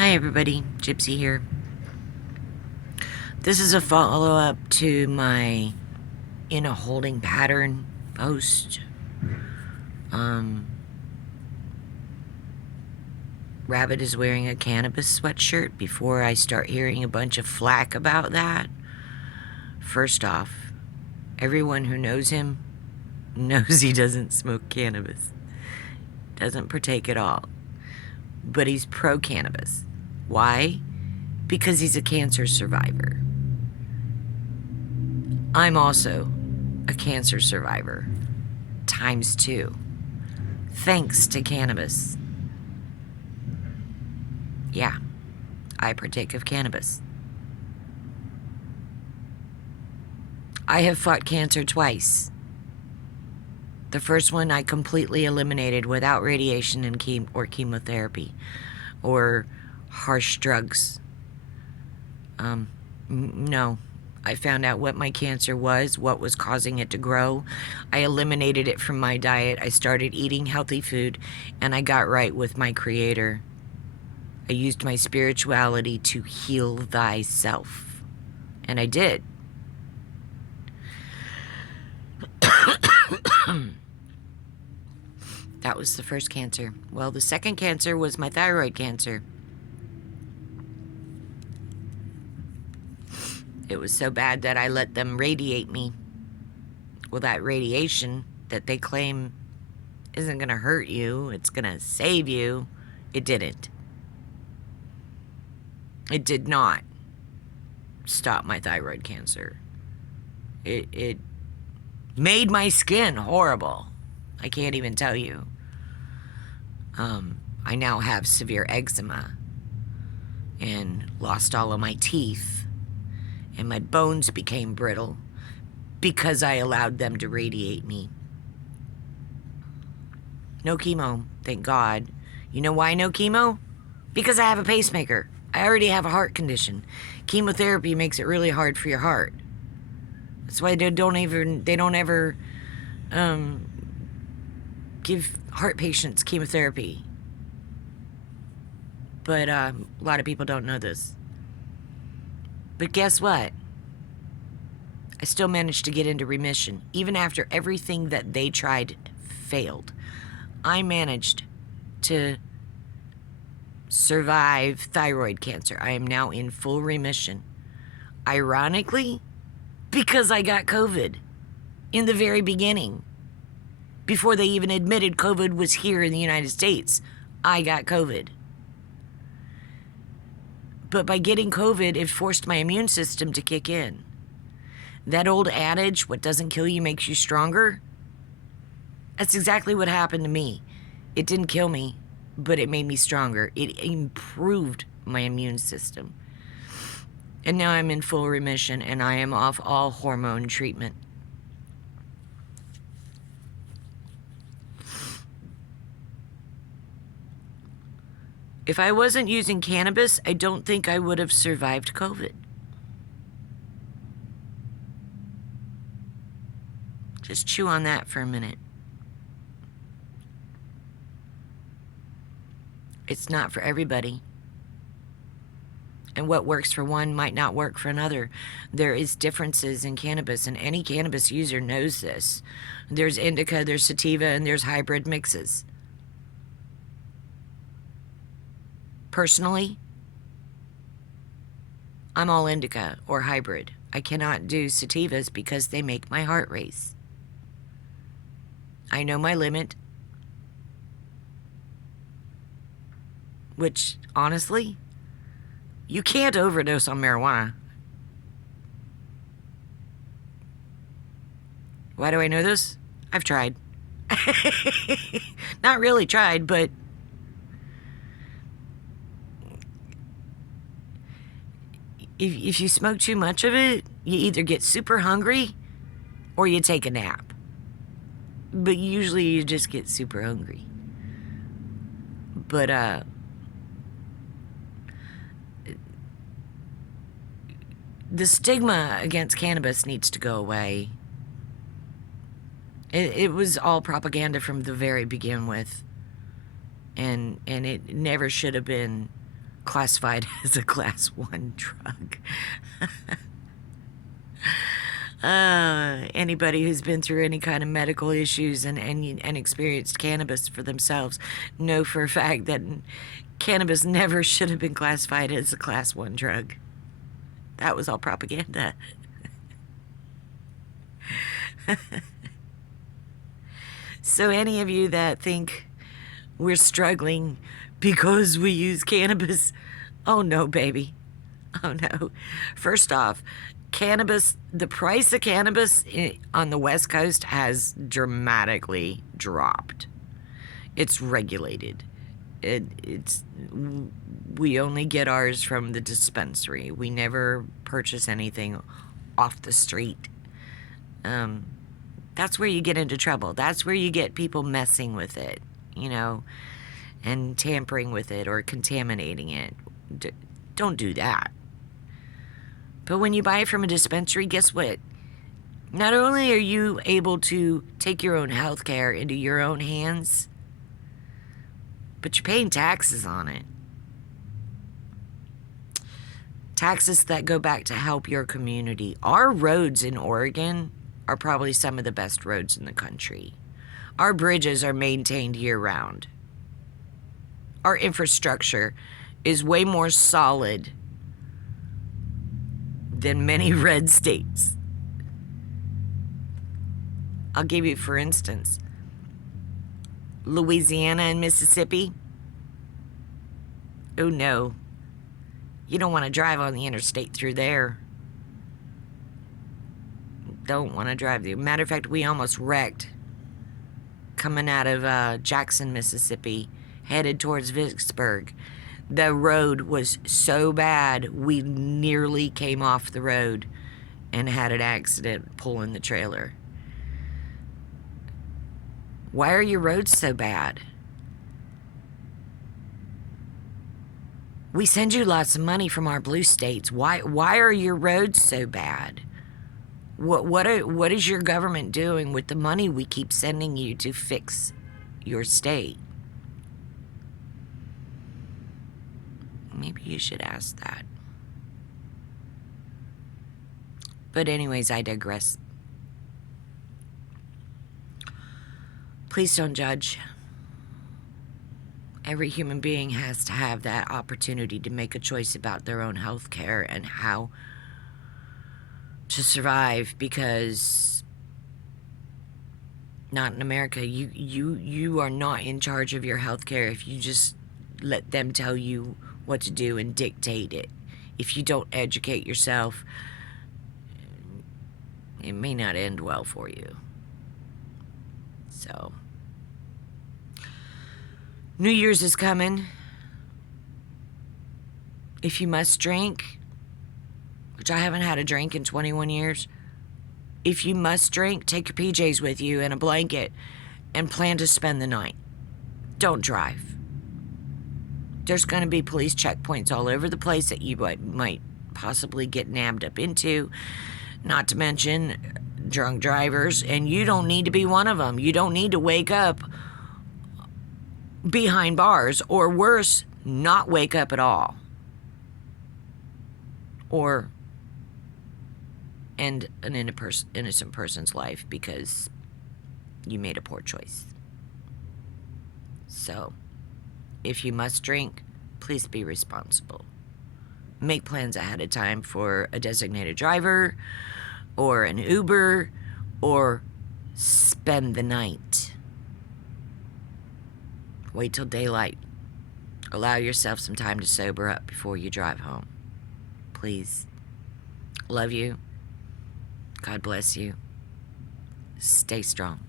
Hi everybody, Gypsy here. This is a follow-up to my in a holding pattern post. Rabbit is wearing a cannabis sweatshirt before I start hearing a bunch of flack about that. First off, everyone who knows him knows he doesn't smoke cannabis. Doesn't partake at all. But he's pro-cannabis. Why? Because he's a cancer survivor. I'm also a cancer survivor, times 2, thanks to cannabis. Yeah, I partake of cannabis. I have fought cancer twice. The first one I completely eliminated without radiation and chemotherapy or harsh drugs. No. I found out what my cancer was, what was causing it to grow. I eliminated it from my diet. I started eating healthy food, and I got right with my Creator. I used my spirituality to heal thyself. And I did. That was the first cancer. Well, the second cancer was my thyroid cancer. It was so bad that I let them radiate me. Well, that radiation that they claim isn't going to hurt you, it's going to save you, it didn't. It did not stop my thyroid cancer. It made my skin horrible. I can't even tell you. I now have severe eczema and lost all of my teeth, and my bones became brittle because I allowed them to radiate me. No chemo, thank God. You know why no chemo? Because I have a pacemaker. I already have a heart condition. Chemotherapy makes it really hard for your heart. That's why they don't ever give heart patients chemotherapy. But a lot of people don't know this. But guess what? I still managed to get into remission. Even after everything that they tried failed, I managed to survive thyroid cancer. I am now in full remission. Ironically, because I got COVID in the very beginning. Before they even admitted COVID was here in the United States, I got COVID. But by getting COVID, it forced my immune system to kick in. That old adage, what doesn't kill you makes you stronger, that's exactly what happened to me. It didn't kill me, but it made me stronger. It improved my immune system. And now I'm in full remission, and I am off all hormone treatment. If I wasn't using cannabis, I don't think I would have survived COVID. Just chew on that for a minute. It's not for everybody. And what works for one might not work for another. There is differences in cannabis, and any cannabis user knows this. There's indica, there's sativa, and there's hybrid mixes. Personally, I'm all indica or hybrid. I cannot do sativas because they make my heart race. I know my limit, which, honestly, you can't overdose on marijuana. Why do I know this? I've tried. Not really tried, but if you smoke too much of it, you either get super hungry or you take a nap. But usually you just get super hungry. But, the stigma against cannabis needs to go away. It was all propaganda from the very begin with. And it never should have been classified as a class 1 drug. Anybody who's been through any kind of medical issues and experienced cannabis for themselves know for a fact that cannabis never should have been classified as a class 1 drug. That was all propaganda. So any of you that think we're struggling because we use cannabis, oh no, baby. Oh no. First off, cannabis, the price of cannabis on the West Coast has dramatically dropped. It's regulated. We only get ours from the dispensary. We never purchase anything off the street. That's where you get into trouble. That's where you get people messing with it, and tampering with it or contaminating it. Don't do that. But when you buy it from a dispensary, guess what? Not only are you able to take your own health care into your own hands, but you're paying taxes on it. Taxes that go back to help your community. Our roads in Oregon are probably some of the best roads in the country. Our bridges are maintained year-round. Our infrastructure is way more solid than many red states. I'll give you, for instance, Louisiana and Mississippi. Oh no, you don't want to drive on the interstate through there. Don't want to drive there. Matter of fact, we almost wrecked coming out of Jackson, Mississippi, headed towards Vicksburg. The road was so bad, we nearly came off the road and had an accident pulling the trailer. Why are your roads so bad? We send you lots of money from our blue states. Why are your roads so bad? What is your government doing with the money we keep sending you to fix your state? Maybe you should ask that. But anyways, I digress. Please don't judge. Every human being has to have that opportunity to make a choice about their own health care and how to survive, because not in America. You are not in charge of your health care if you just let them tell you what to do and dictate it. If you don't educate yourself, it may not end well for you. So, New Year's is coming. If you must drink, which I haven't had a drink in 21 years, if you must drink, take your PJs with you and a blanket and plan to spend the night. Don't drive. There's going to be police checkpoints all over the place that you might possibly get nabbed up into, not to mention drunk drivers, and you don't need to be one of them. You don't need to wake up behind bars, or worse, not wake up at all, or end an innocent person's life because you made a poor choice. So, if you must drink, please be responsible. Make plans ahead of time for a designated driver or an Uber, or spend the night. Wait till daylight. Allow yourself some time to sober up before you drive home. Please. Love you. God bless you. Stay strong.